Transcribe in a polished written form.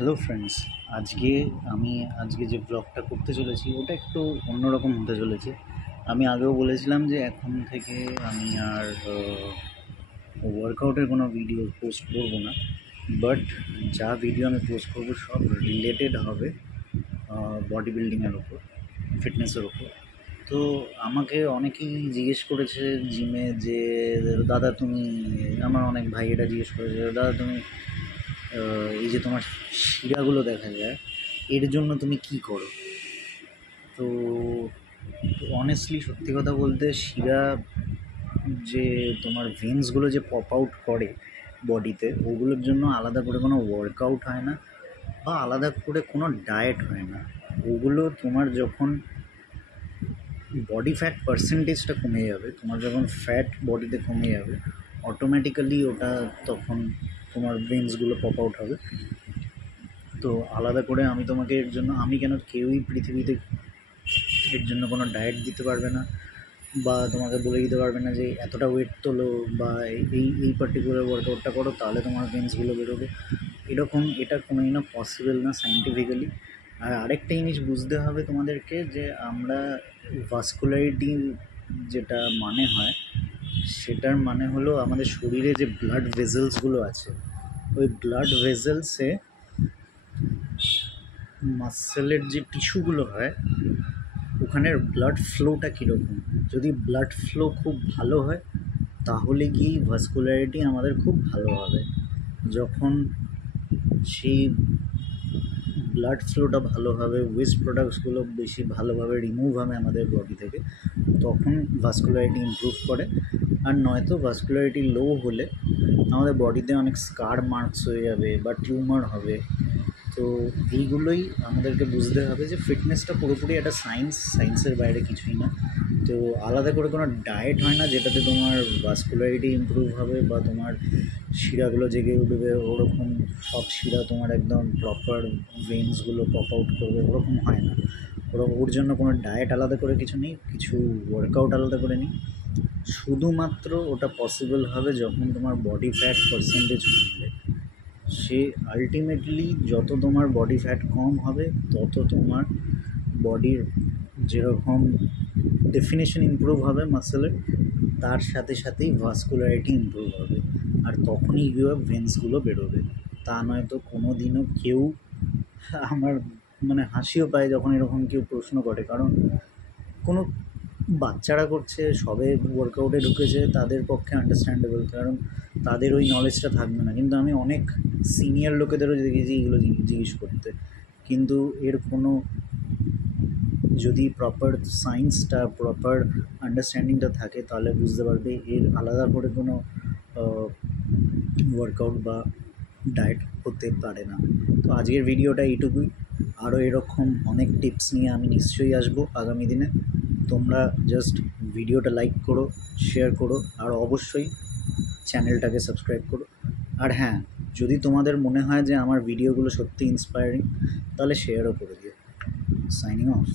Hello friends, আজকে আজকে যে ব্লগটা করতে চলেছি ওটা একটু অন্যরকম হতে চলেছে। আমি আগেও বলেছিলাম যে এখন থেকে আমি আর ওয়ার্কআউটের কোনো ভিডিও পোস্ট করব না, বাট যা ভিডিও আমি পোস্ট করব সব রিলেটেড হবে বডি বিল্ডিংয়ের ওপর, ফিটনেসের ওপর। তো আমাকে অনেকেই জিজ্ঞেস করেছে জিমে যে দাদা তুমি, আমার অনেক ভাইয়েরা জিজ্ঞেস করেছে দাদা তুমি এই যে তোমার শিরাগুলো দেখা যায় এর জন্য তুমি কি করো? তো অনেস্টলি সত্যি কথা বলতে শিরা, যে তোমার ভেন্সগুলো যে পপ আউট করে বডিতে, ওগুলোর জন্য আলাদা করে কোনো ওয়ার্কআউট হয় না বা আলাদা করে কোনো ডায়েট হয় না। ওগুলো তোমার যখন বডি ফ্যাট পার্সেন্টেজটা কমে যাবে, তোমার যখন ফ্যাট বডিতে কমে যাবে, অটোমেটিক্যালি ওটা তখন তোমার ভেন্সগুলো পপ আউট হবে। তো আলাদা করে আমি তোমাকে এর জন্য, আমি কেন, কেউই পৃথিবীতে এর জন্য কোনো ডায়েট দিতে পারবে না বা তোমাকে বলে দিতে পারবে না যে এতটা ওয়েট তোলো বা এই এই পার্টিকুলার ওয়ার্কআউটটা করো তাহলে তোমার ভেন্সগুলো বেরোবে। এটা কোনোদিনও না পসিবল না সায়েন্টিফিক্যালি। আর আরেকটা জিনিস বুঝতে হবে তোমাদেরকে, যে আমরা ভাস্কুলারিটি যেটা মানে হয়, সেটার মানে হলো আমাদের শরীরে যে ব্লাড ভেসেলসগুলো আছে, ওই ব্লাড ভেসেলসে মাসেলের যে টিস্যুগুলো হয় ওখানের ব্লাড ফ্লোটা কীরকম। যদি ব্লাড ফ্লো খুব ভালো হয় তাহলে গিয়েই ভাস্কুলারিটি আমাদের খুব ভালো হবে। যখন সেই ব্লাড ফ্লোটা ভালো হবে, ওয়েস্ট প্রোডাক্টসগুলো বেশি ভালোভাবে রিমুভ হবে আমাদের বডি থেকে, তখন ভাস্কুলারিটি ইমপ্রুভ করে। আর নয়তো ভাস্কুলারিটি লো হলে আমাদের বডিতে অনেক স্কার মার্কস হয়ে যাবে বা টিউমার হবে। তো এইগুলোই আমাদেরকে বুঝতে হবে যে ফিটনেসটা পুরোপুরি একটা সায়েন্সের বাইরে কিছুই না। তো আলাদা করে কোনো ডায়েট হয় না যেটাতে তোমার ভাস্কুলারিটি ইমপ্রুভ হবে বা তোমার শিরাগুলো জেগে উঠবে, ওরকম সব শিরা তোমার একদম প্রপার ভেন্সগুলো পপ আউট করবে, ওরকম হয় না। ওর জন্য কোনো ডায়েট আলাদা করে কিছু নেই, কিছু ওয়ার্কআউট আলাদা করে নেই। শুধুমাত্র ওটা পসিবল হবে যখন তোমার বডি ফ্যাট পার্সেন্টেজ কমবে। সে আলটিমেটলি যত তোমার বডি ফ্যাট কম হবে তত তোমার বডির যেরকম ডেফিনেশন ইমপ্রুভ হবে মাসেলের, তার সাথে সাথেই ভাস্কুলারিটি ইমপ্রুভ হবে। আর তখনই ভেন্সগুলো বেরোবে। তা নয়তো কোনো দিনও কেউ, আমার মানে হাসিও পায় যখন এরকম কেউ প্রশ্ন করে, কারণ কোনো বাচ্চারা করছে, সবে ওয়ার্কআউটে ঢুকেছে, তাদের পক্ষে আন্ডারস্ট্যান্ডেবল, কারণ তাদের ওই নলেজটা থাকবে না। কিন্তু আমি অনেক সিনিয়র লোকেদেরও দেখেছি এগুলো জিজ্ঞেস করতে, কিন্তু এর কোনো, যদি প্রপার সায়েন্সটা, প্রপার আন্ডারস্ট্যান্ডিংটা থাকে তাহলে বুঝতে পারবে এর আলাদা করে কোনো ওয়ার্কআউট বা ডায়েট হতে পারে না। তো আজকের ভিডিওটা এইটুকুই। আরও এরকম অনেক টিপস নিয়ে আমি নিশ্চয়ই আসবো আগামী দিনে। তোমরা জাস্ট ভিডিওটা লাইক করো, শেয়ার করো, আর অবশ্যই চ্যানেলটাকে সাবস্ক্রাইব করো। আর হ্যাঁ, যদি তোমাদের মনে হয় যে আমার ভিডিওগুলো সত্যি ইন্সপায়ারিং তাহলে শেয়ারও করে দিও। Signing off.